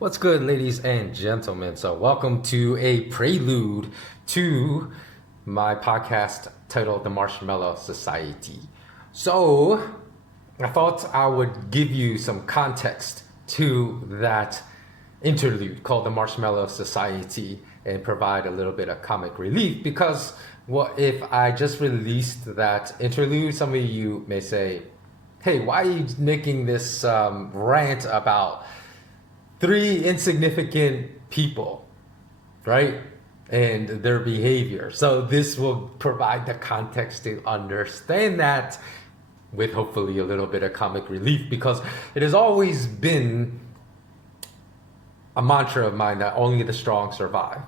What's good, ladies and gentlemen? So, welcome to a prelude to my podcast titled The Marshmallow Society. So, I thought I would give you some context to that interlude called The Marshmallow Society and provide a little bit of comic relief because what if I just released that interlude? Some of you may say, hey, why are you making this rant about three insignificant people, right? And their behavior. So this will provide the context to understand that with hopefully a little bit of comic relief because it has always been a mantra of mine that only the strong survive.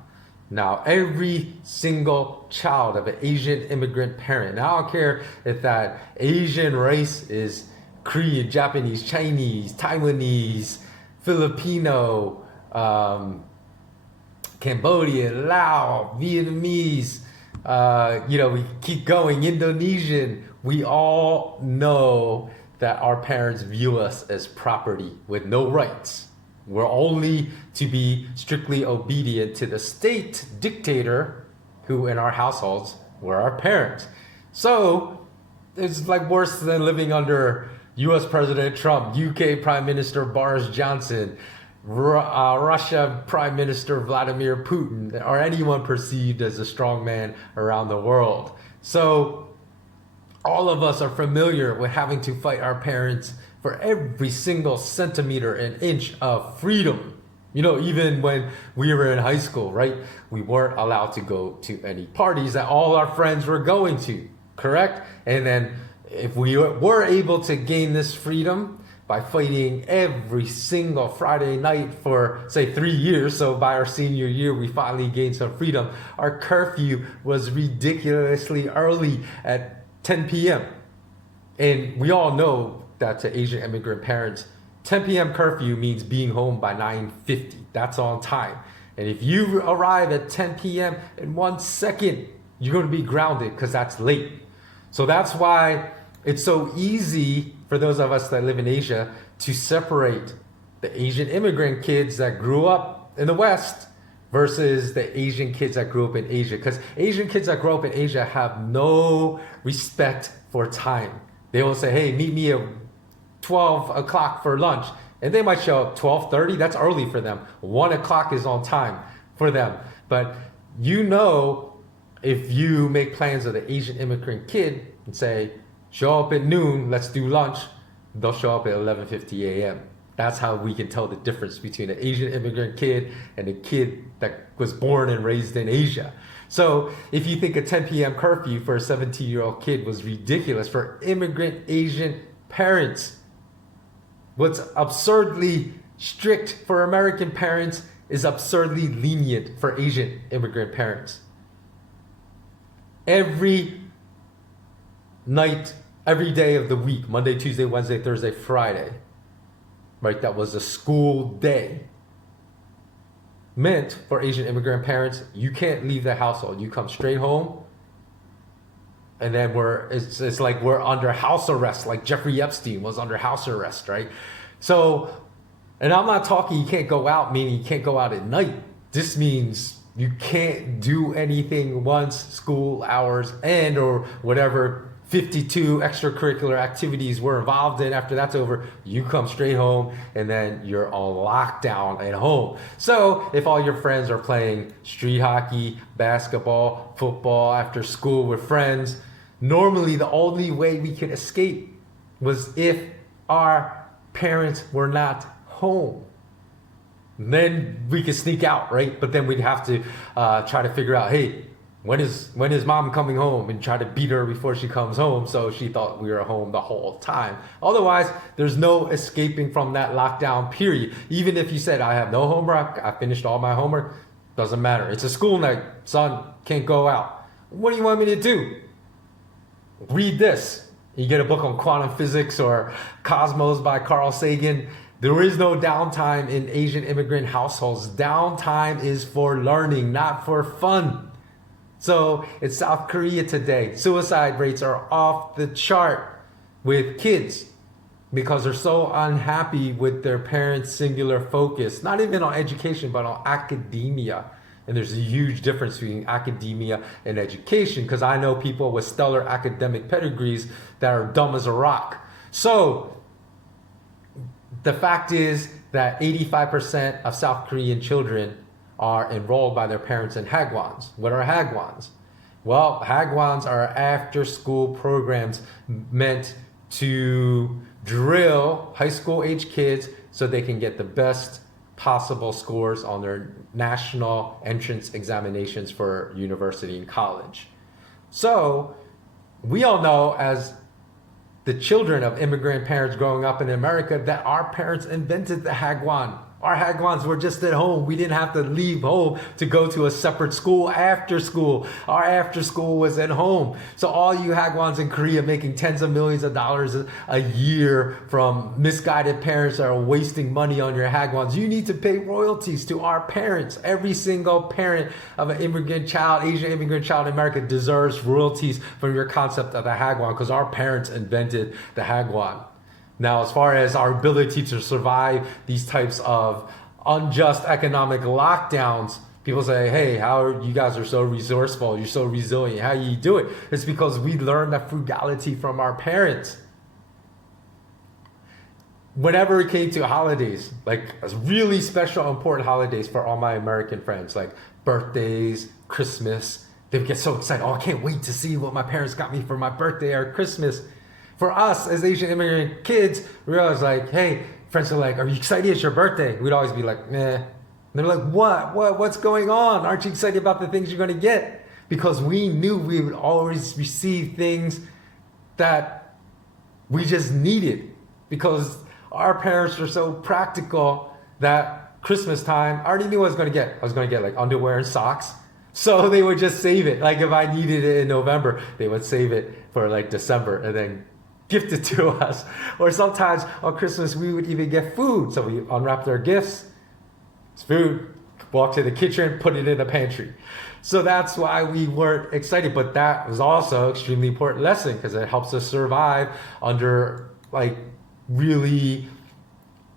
Now, every single child of an Asian immigrant parent, now I don't care if that Asian race is Korean, Japanese, Chinese, Taiwanese, Filipino, Cambodian, Lao, Vietnamese, we keep going, Indonesian. We all know that our parents view us as property with no rights. We're only to be strictly obedient to the state dictator, who in our households were our parents. So it's like worse than living under US President Trump, UK Prime Minister Boris Johnson, Russia Prime Minister Vladimir Putin, or anyone perceived as a strong man around the world. So all of us are familiar with having to fight our parents for every single centimeter and inch of freedom. Even when we were in high school, right? We weren't allowed to go to any parties that all our friends were going to, correct? And then if we were able to gain this freedom by fighting every single Friday night for, say, 3 years, so by our senior year, we finally gained some freedom. Our curfew was ridiculously early at 10 p.m. And we all know that to Asian immigrant parents, 10 p.m. curfew means being home by 9:50. That's on time. And if you arrive at 10 p.m. in 1 second, you're going to be grounded because that's late. So that's why it's so easy for those of us that live in Asia to separate the Asian immigrant kids that grew up in the West versus the Asian kids that grew up in Asia. Because Asian kids that grow up in Asia have no respect for time. They will say, hey, meet me at 12 o'clock for lunch. And they might show up 12:30. That's early for them. 1 o'clock is on time for them. But if you make plans with the Asian immigrant kid and say, show up at noon, let's do lunch, they'll show up at 11:50 a.m. That's how we can tell the difference between an Asian immigrant kid and a kid that was born and raised in Asia. So if you think a 10 p.m. curfew for a 17-year-old kid was ridiculous for immigrant Asian parents, what's absurdly strict for American parents is absurdly lenient for Asian immigrant parents. Every night, every day of the week, Monday, Tuesday, Wednesday, Thursday, Friday, right? That was a school day. Meant for Asian immigrant parents, you can't leave the household. You come straight home, and then it's like we're under house arrest, like Jeffrey Epstein was under house arrest, right? So, and I'm not talking you can't go out, meaning you can't go out at night. This means you can't do anything once school hours end or whatever 52 extracurricular activities we're involved in. After that's over, you come straight home and then you're on lockdown at home. So if all your friends are playing street hockey, basketball, football after school with friends, normally the only way we could escape was if our parents were not home. Then we could sneak out, right? But then we'd have to try to figure out, hey, when is mom coming home, and try to beat her before she comes home so she thought we were home the whole time. Otherwise, there's no escaping from that lockdown period. Even if you said, I have no homework, I finished all my homework, doesn't matter. It's a school night, son, can't go out. What do you want me to do? Read this. You get a book on quantum physics or Cosmos by Carl Sagan. There is no downtime in Asian immigrant households. Downtime is for learning, not for fun. So in South Korea today, suicide rates are off the chart with kids because they're so unhappy with their parents' singular focus, not even on education, but on academia. And there's a huge difference between academia and education, because I know people with stellar academic pedigrees that are dumb as a rock. So the fact is that 85% of South Korean children are enrolled by their parents in hagwons. What are hagwons? Well, hagwons are after school programs meant to drill high school age kids so they can get the best possible scores on their national entrance examinations for university and college. So we all know, as the children of immigrant parents growing up in America, that our parents invented the hagwon. Our hagwons were just at home. We didn't have to leave home to go to a separate school after school. Our after school was at home. So all you hagwons in Korea making tens of millions of dollars a year from misguided parents that are wasting money on your hagwons, you need to pay royalties to our parents. Every single parent of an immigrant child, Asian immigrant child in America, deserves royalties from your concept of the hagwon, because our parents invented the hagwon. Now, as far as our ability to survive these types of unjust economic lockdowns, people say, hey, you guys are so resourceful, you're so resilient, how do you do it? It's because we learned that frugality from our parents. Whenever it came to holidays, like really special, important holidays for all my American friends, like birthdays, Christmas, they would get so excited. Oh, I can't wait to see what my parents got me for my birthday or Christmas. For us as Asian immigrant kids, we realized like, hey, friends are like, are you excited it's your birthday? We'd always be like, meh. And they're like, what's going on? Aren't you excited about the things you're gonna get? Because we knew we would always receive things that we just needed, because our parents were so practical that Christmas time, I already knew what I was gonna get. I was gonna get like underwear and socks. So they would just save it. Like if I needed it in November, they would save it for like December and then gift it to us. Or sometimes on Christmas we would even get food. So we unwrapped our gifts, it's food, walk to the kitchen, put it in the pantry. So that's why we weren't excited. But that was also extremely important lesson, because it helps us survive under like really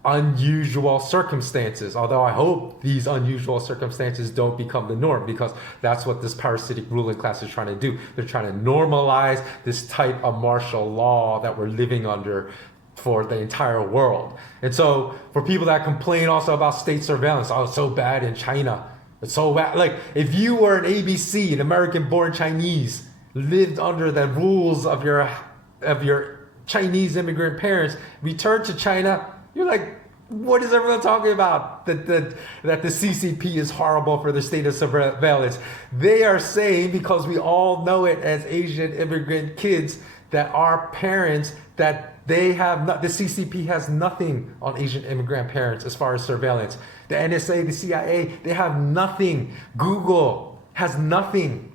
unusual circumstances. Although I hope these unusual circumstances don't become the norm, because that's what this parasitic ruling class is trying to do. They're trying to normalize this type of martial law that we're living under for the entire world. And so for people that complain also about state surveillance, oh, it's so bad in China, it's so bad. Like if you were an ABC, an American born Chinese, lived under the rules of your Chinese immigrant parents, returned to China, you're like, what is everyone talking about? That the CCP is horrible for the state of surveillance. They are saying, because we all know it as Asian immigrant kids, that our parents, that they have the CCP has nothing on Asian immigrant parents as far as surveillance. The NSA, the CIA, they have nothing. Google has nothing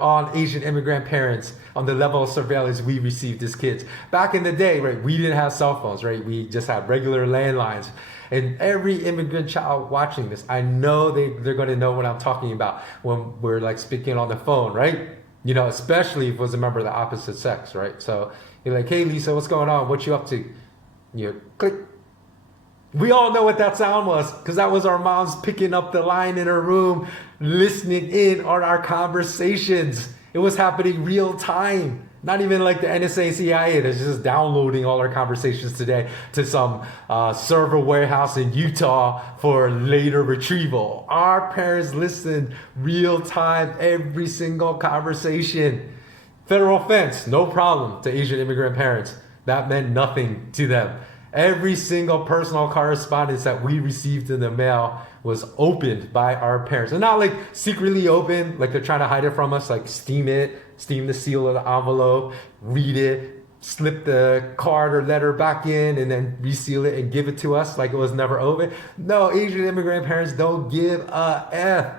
on Asian immigrant parents on the level of surveillance we received as kids. Back in the day, right, we didn't have cell phones, right? We just had regular landlines. And every immigrant child watching this, I know they're going to know what I'm talking about when we're like speaking on the phone, right? You know, especially if it was a member of the opposite sex, right? So you're like, hey, Lisa, what's going on? What you up to? You click. We all know what that sound was, because that was our moms picking up the line in her room, listening in on our conversations. It was happening real time. Not even like the NSA and CIA that's just downloading all our conversations today to some server warehouse in Utah for later retrieval. Our parents listened real time, every single conversation. Federal offense, no problem to Asian immigrant parents. That meant nothing to them. Every single personal correspondence that we received in the mail was opened by our parents. And not like secretly open, like they're trying to hide it from us, like steam the seal of the envelope, read it, slip the card or letter back in, and then reseal it and give it to us like it was never open. No, Asian immigrant parents don't give a F.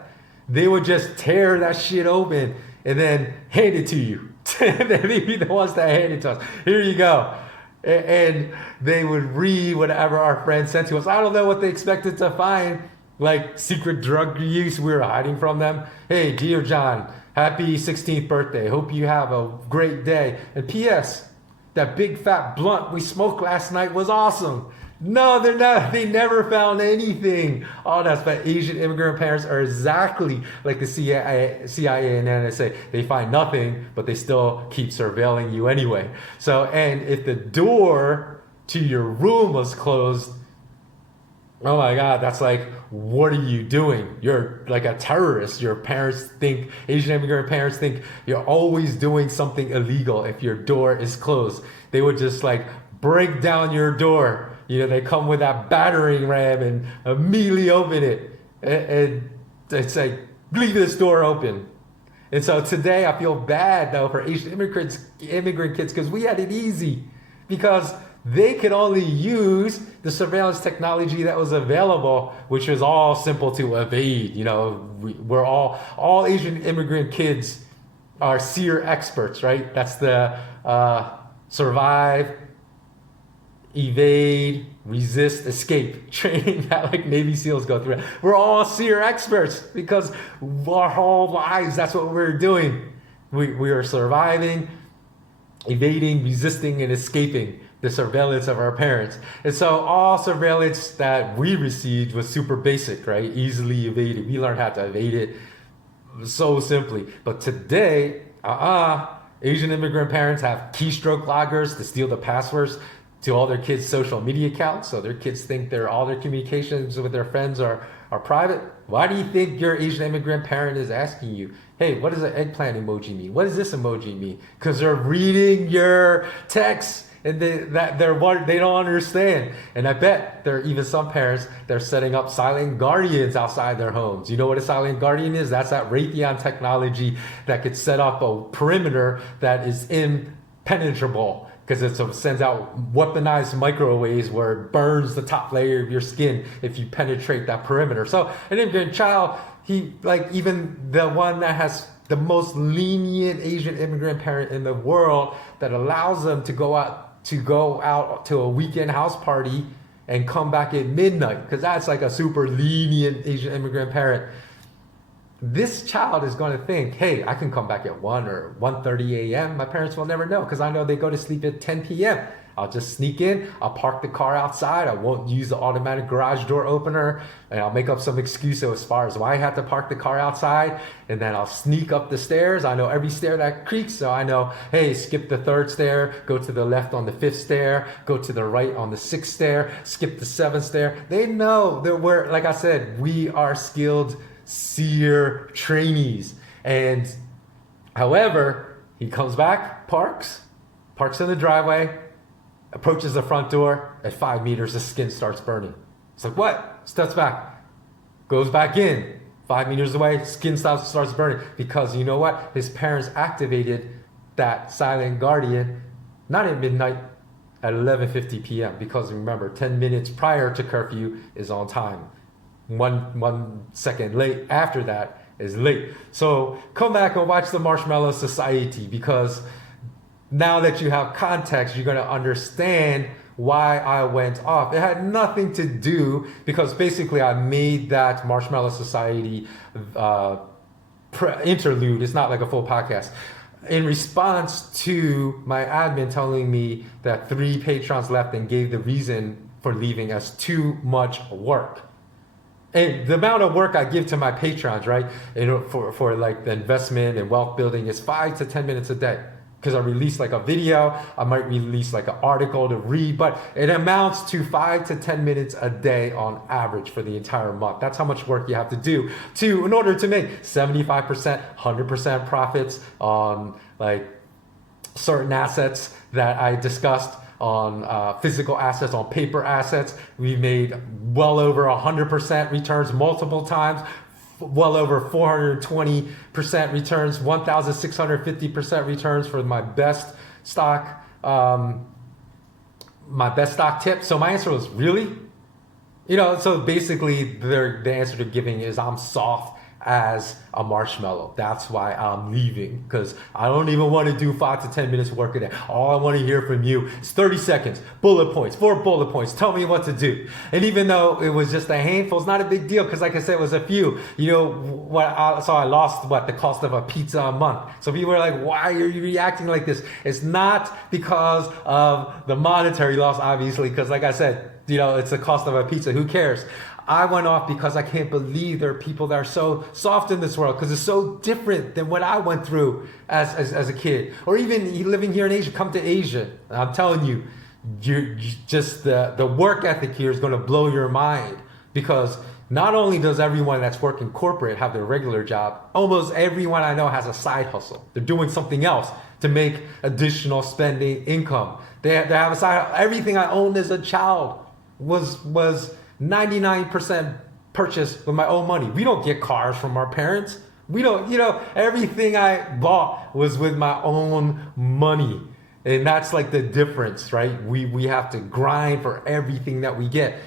They would just tear that shit open and then hand it to you. They'd be the ones that hand it to us. Here you go. And they would read whatever our friends sent to us. I don't know what they expected to find, like secret drug use we were hiding from them. Hey, dear John, happy 16th birthday. Hope you have a great day. And P.S., That big fat blunt we smoked last night was awesome. No, they're not. They never found anything. Oh, that's but Asian immigrant parents are exactly like the CIA and NSA. They find nothing, but they still keep surveilling you anyway. So, and if the door to your room was closed, oh my God, that's like, what are you doing? You're like a terrorist. Your parents think, Asian immigrant parents think you're always doing something illegal if your door is closed. They would just like break down your door. You know, they come with that battering ram and immediately open it. And it's like, leave this door open. And so today I feel bad though for Asian immigrant kids because we had it easy because they could only use the surveillance technology that was available, which was all simple to evade. You know, we're all Asian immigrant kids are SEER experts, right? That's the survive, evade, resist, escape training that like Navy SEALs go through. We're all SEER experts because our whole lives, that's what we're doing. We are surviving, evading, resisting, and escaping the surveillance of our parents. And so all surveillance that we received was super basic, right? Easily evaded. We learned how to evade it so simply. But today, Asian immigrant parents have keystroke loggers to steal the passwords to all their kids' social media accounts. So their kids think all their communications with their friends are private. Why do you think your Asian immigrant parent is asking you, hey, what does an eggplant emoji mean? What does this emoji mean? Because they're reading your texts. And they don't understand. And I bet there are even some parents that are setting up silent guardians outside their homes. You know what a silent guardian is? That's that Raytheon technology that could set up a perimeter that is impenetrable because it sends out weaponized microwaves where it burns the top layer of your skin if you penetrate that perimeter. So an immigrant child, he like even the one that has the most lenient Asian immigrant parent in the world that allows them to go out to a weekend house party and come back at midnight because that's like a super lenient Asian immigrant parent. This child is going to think, hey, I can come back at 1 or 1:30 a.m. My parents will never know because I know they go to sleep at 10 p.m. I'll just sneak in, I'll park the car outside, I won't use the automatic garage door opener, and I'll make up some excuse as far as why I have to park the car outside, and then I'll sneak up the stairs. I know every stair that creaks, so I know, hey, skip the 3rd stair, go to the left on the 5th stair, go to the right on the 6th stair, skip the 7th stair. They know that we're, like I said, we are skilled SEER trainees. And however, he comes back, parks in the driveway, approaches the front door. At 5 meters, the skin starts burning. It's like, what? Steps back, goes back in. 5 meters away, skin starts burning. Because you know what? His parents activated that silent guardian, not at midnight, at 11:50 p.m. Because remember, 10 minutes prior to curfew is on time. One second late after that is late. So come back and watch the Marshmallow Society because now that you have context, you're going to understand why I went off. It had nothing to do because basically I made that Marshmallow Society interlude. It's not like a full podcast. In response to my admin telling me that 3 patrons left and gave the reason for leaving as too much work. And the amount of work I give to my patrons, right, for like the investment and wealth building is 5 to 10 minutes a day. Because I release like a video, I might release like an article to read, but it amounts to 5 to 10 minutes a day on average for the entire month. That's how much work you have to do in order to make 75%, 100% profits on like certain assets that I discussed, on physical assets, on paper assets. We made well over 100% returns multiple times, well over 420% returns, 1,650% returns for my best stock, tip. So my answer was, really? You know, so basically the answer to giving is I'm soft as a marshmallow. That's why I'm leaving, because I don't even want to do 5 to 10 minutes work a day. All I want to hear from you is 30 seconds, bullet points, 4 bullet points. Tell me what to do. And even though it was just a handful, it's not a big deal, because like I said, it was a few. So I lost the cost of a pizza a month. So people were like, why are you reacting like this? It's not because of the monetary loss, obviously, because like I said, it's the cost of a pizza. Who cares? I went off because I can't believe there are people that are so soft in this world, because it's so different than what I went through as a kid, or even living here in Asia. Come to Asia. I'm telling you, just the work ethic here is going to blow your mind, because not only does everyone that's working corporate have their regular job, almost everyone I know has a side hustle. They're doing something else to make additional spending income. They have a side. Everything I owned as a child was 99% purchased with my own money. We don't get cars from our parents. We don't, everything I bought was with my own money. And that's like the difference, right? We have to grind for everything that we get.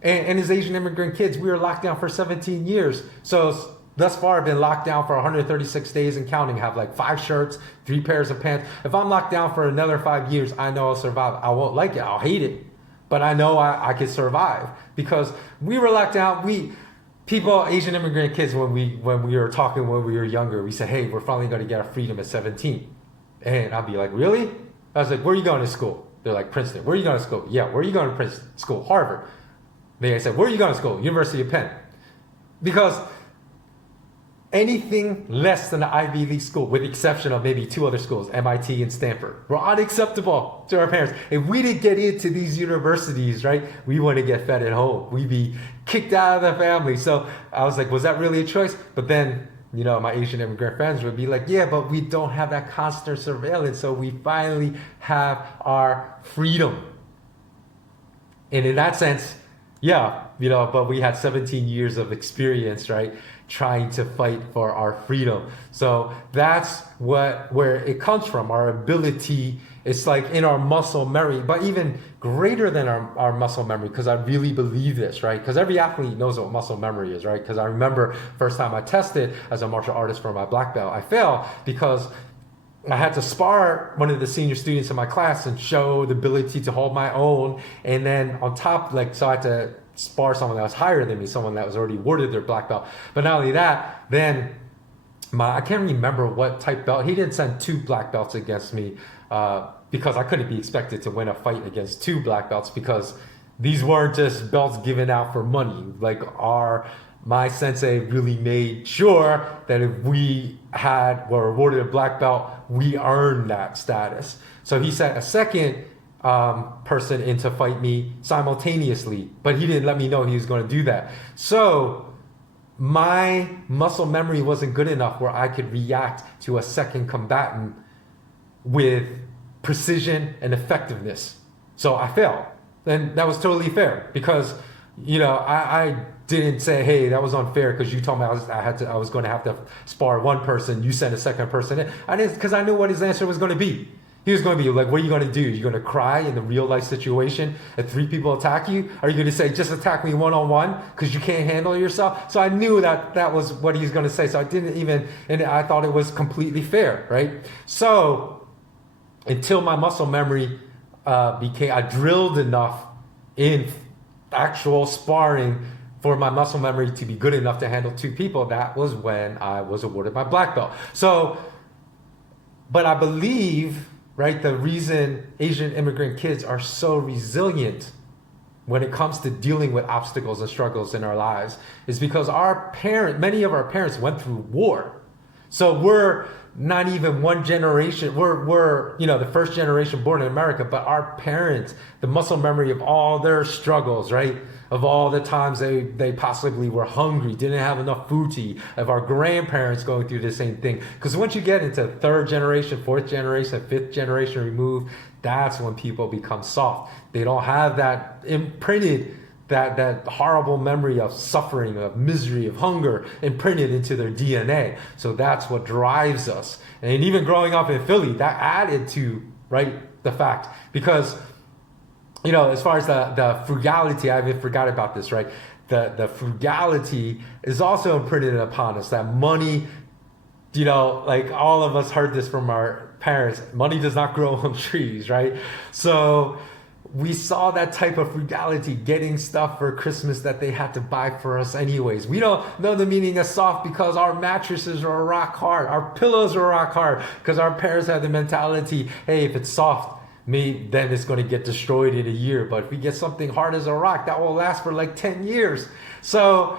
And as Asian immigrant kids, we were locked down for 17 years. So thus far, I've been locked down for 136 days and counting. I have like 5 shirts, 3 pairs of pants. If I'm locked down for another 5 years, I know I'll survive. I won't like it. I'll hate it. But I know I could survive, because we were locked down. Asian immigrant kids, when we were talking when we were younger, we said, hey, we're finally going to get our freedom at 17. And I'd be like, really? I was like, where are you going to school? They're like, Princeton. Where are you going to school? Yeah, where are you going to Princeton? School, Harvard. They said, where are you going to school? University of Penn. Because anything less than an Ivy League school, with the exception of maybe 2 other schools, MIT and Stanford, were unacceptable to our parents. If we didn't get into these universities, right, we wouldn't get fed at home. We'd be kicked out of the family. So I was like, was that really a choice? But then, my Asian immigrant friends would be like, yeah, but we don't have that constant surveillance. So we finally have our freedom. And in that sense, yeah, but we had 17 years of experience, right, trying to fight for our freedom. So that's where it comes from. Our ability, it's like in our muscle memory, but even greater than our muscle memory, because I really believe this, right? Because every athlete knows what muscle memory is, right? Because I remember first time I tested as a martial artist for my black belt, I failed because I had to spar one of the senior students in my class and show the ability to hold my own. And then on top, so I had to spar someone that was higher than me, someone that was already awarded their black belt. But not only that, then I can't remember what type belt. He didn't send 2 black belts against me because I couldn't be expected to win a fight against 2 black belts, because these weren't just belts given out for money. My sensei really made sure that if we were awarded a black belt, we earned that status. So he sent a second person in to fight me simultaneously, but he didn't let me know he was going to do that. So my muscle memory wasn't good enough where I could react to a second combatant with precision and effectiveness. So I failed. And that was totally fair, because I didn't say, hey, that was unfair because you told me I was going to have to spar one person, you sent a second person in. I didn't, because I knew what his answer was going to be. He was going to be like, what are you going to do? You're going to cry in the real life situation if 3 people attack you? Are you going to say, just attack me one-on-one because you can't handle yourself? So I knew that was what he was going to say. So I didn't even, and I thought it was completely fair, right? So until my muscle memory I drilled enough in actual sparring for my muscle memory to be good enough to handle 2 people, that was when I was awarded my black belt. So, but I believe, right, the reason Asian immigrant kids are so resilient when it comes to dealing with obstacles and struggles in our lives is because many of our parents went through war. So we're not even one generation, we're the first generation born in America, but our parents, the muscle memory of all their struggles, right? Of all the times they possibly were hungry, didn't have enough food to eat, of our grandparents going through the same thing. Because once you get into 3rd generation, 4th generation, 5th generation removed, that's when people become soft. They don't have that imprinted, that horrible memory of suffering, of misery, of hunger imprinted into their DNA. So that's what drives us. And even growing up in Philly, that added to, right, the fact. Because as far as the frugality, I even forgot about this, right? The frugality is also imprinted upon us, that money, like all of us heard this from our parents, money does not grow on trees, right? So we saw that type of frugality, getting stuff for Christmas that they had to buy for us anyways. We don't know the meaning of soft because our mattresses are rock hard, our pillows are rock hard, because our parents had the mentality, hey, if it's soft, then it's going to get destroyed in a year. But if we get something hard as a rock, that will last for like 10 years. So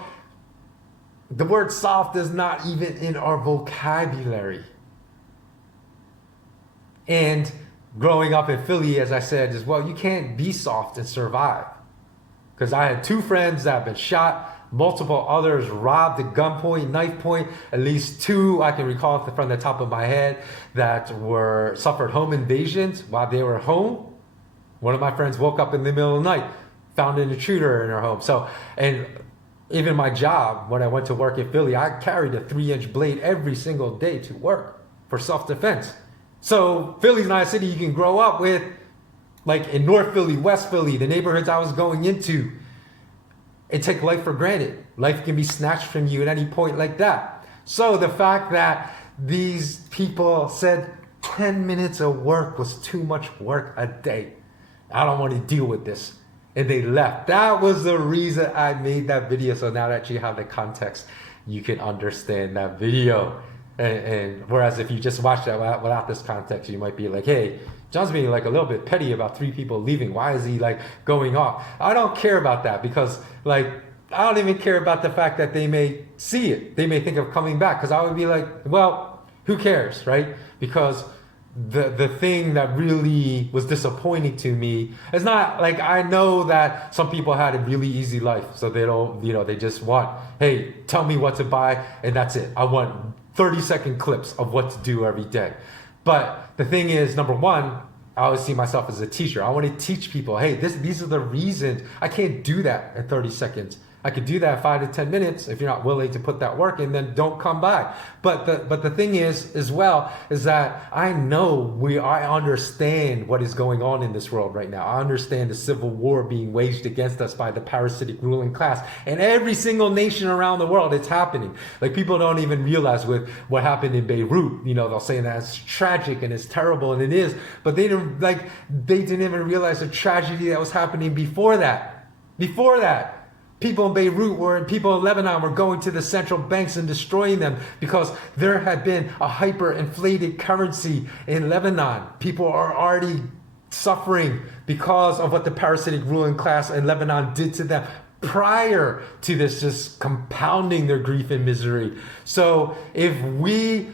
the word soft is not even in our vocabulary. And growing up in Philly, as I said, is, well, you can't be soft and survive. Because I had 2 friends that have been shot, multiple others robbed at gunpoint, knife point, at least 2 I can recall from the top of my head that suffered home invasions while they were home. One of my friends woke up in the middle of the night, found an intruder in her home. So, and even my job, when I went to work in Philly, I carried a 3-inch blade every single day to work for self-defense. So Philly's not a city you can grow up with, like in North Philly, West Philly, the neighborhoods I was going into, and take life for granted. Life can be snatched from you at any point like that. So the fact that these people said 10 minutes of work was too much work a day, I don't want to deal with this, and they left. That was the reason I made that video. So now that you have the context, you can understand that video. And whereas if you just watch that without this context, you might be like, hey, John's being like a little bit petty about 3 people leaving. Why is he like going off? I don't care about that, because like, I don't even care about the fact that they may see it. They may think of coming back, because I would be like, well, who cares, right? Because the thing that really was disappointing to me is not like, I know that some people had a really easy life, so they don't, they just want, hey, tell me what to buy and that's it. I want 30-second clips of what to do every day. But the thing is, number one, I always see myself as a teacher. I want to teach people, hey, these are the reasons. I can't do that in 30 seconds. I could do that in 5 to 10 minutes if you're not willing to put that work in, then don't come by. But the thing is, as well, is that I understand what is going on in this world right now. I understand the civil war being waged against us by the parasitic ruling class. And every single nation around the world, it's happening. Like, people don't even realize with what happened in Beirut, they'll say that it's tragic and it's terrible, and it is, but they didn't even realize the tragedy that was happening before that. People in Beirut and people in Lebanon were going to the central banks and destroying them because there had been a hyperinflated currency in Lebanon. People are already suffering because of what the parasitic ruling class in Lebanon did to them prior to this, just compounding their grief and misery. So if we're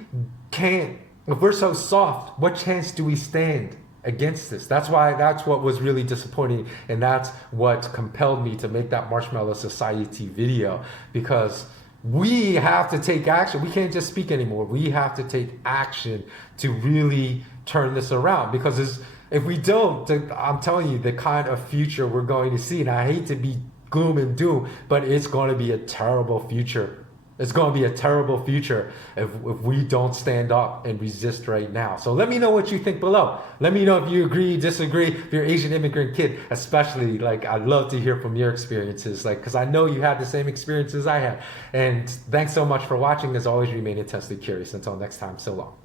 so soft, what chance do we stand against this? That's what was really disappointing, and that's what compelled me to make that Marshmallow Society video, because we have to take action. We can't just speak anymore. We have to take action to really turn this around, because if we don't, I'm telling you, the kind of future we're going to see, and I hate to be gloom and doom, but it's going to be a terrible future. It's going to be a terrible future if we don't stand up and resist right now. So let me know what you think below. Let me know if you agree, disagree. If you're an Asian immigrant kid, especially, I'd love to hear from your experiences, because I know you had the same experiences I had. And thanks so much for watching. As always, remain intensely curious. Until next time, so long.